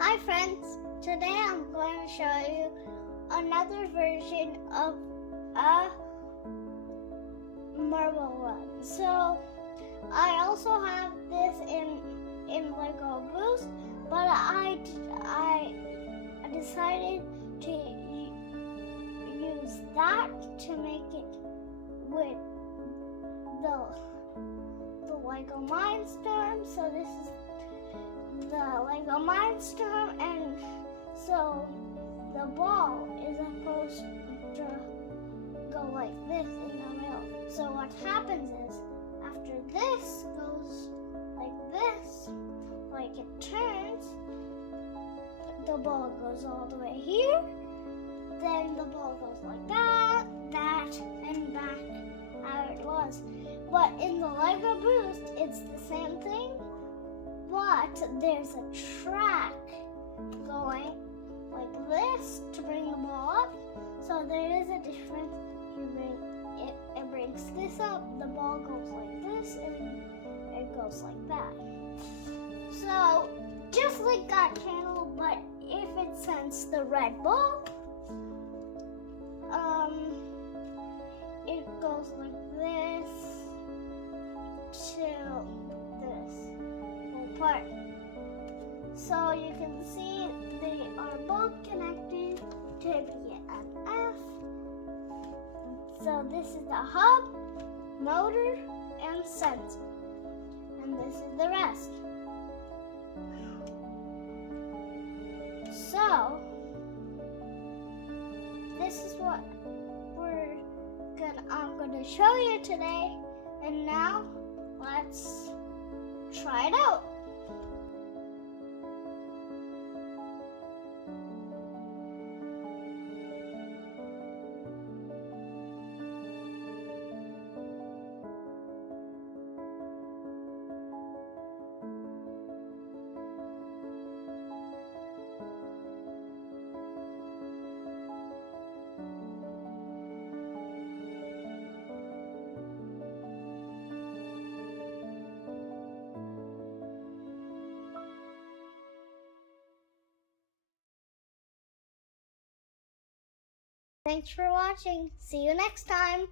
Hi friends, today I'm going to show you another version of a marble run. So I also have this in Lego Boost, but I decided to use that to make it with the Lego Mindstorms. So this is the Lego Mindstorm, and so the ball is supposed to go like this in the middle. So what happens is, after this goes like this, like it turns, the ball goes all the way here, then the ball goes like that, and back how it was. But in the Lego Boost, it's the same thing, but there's a track going like this to bring the ball up. So there is a difference. It brings this up, the ball goes like this, and it goes like that. So just like that channel, but if it sends the red ball, it goes like this to this whole part. So you can see they are both connected to be an F. So this is the hub, motor, and sensor. And this is the rest. So this is what I'm gonna show you today. And now let's try it out. Thanks for watching. See you next time.